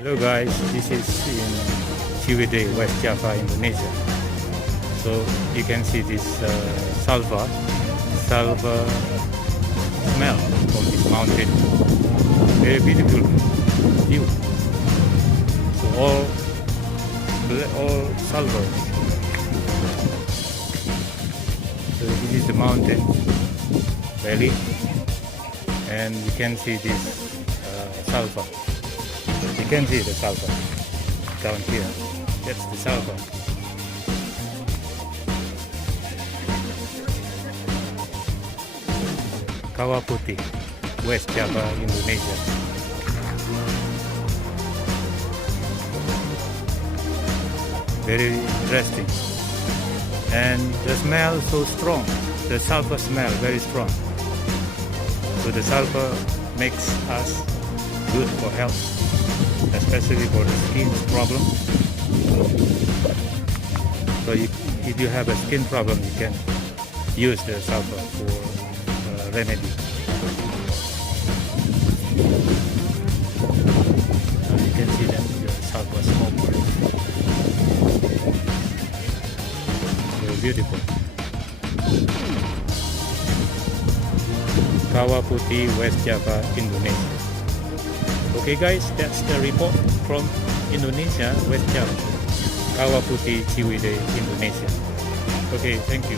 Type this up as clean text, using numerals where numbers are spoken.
Hello guys, this is in Ciwidey, West Java, Indonesia. So you can see this sulphur smell from this mountain. Very beautiful view. So all sulphur. So this is the mountain valley, and you can see this sulphur. You can see the sulphur down here. That's the sulphur. Kawah Putih, West Java, Indonesia. Very interesting. And the smell so strong. The sulphur smell very strong. So the sulphur makes us good for health, especially for the skin problem. So if you have a skin problem, you can use the sulphur for remedy. You can see that the sulphur smoke. Very beautiful. Kawah Putih, West Java, Indonesia. Okay guys, that's the report from Indonesia, West Java. Kawah Putih, Ciwidey, Indonesia. Okay, thank you.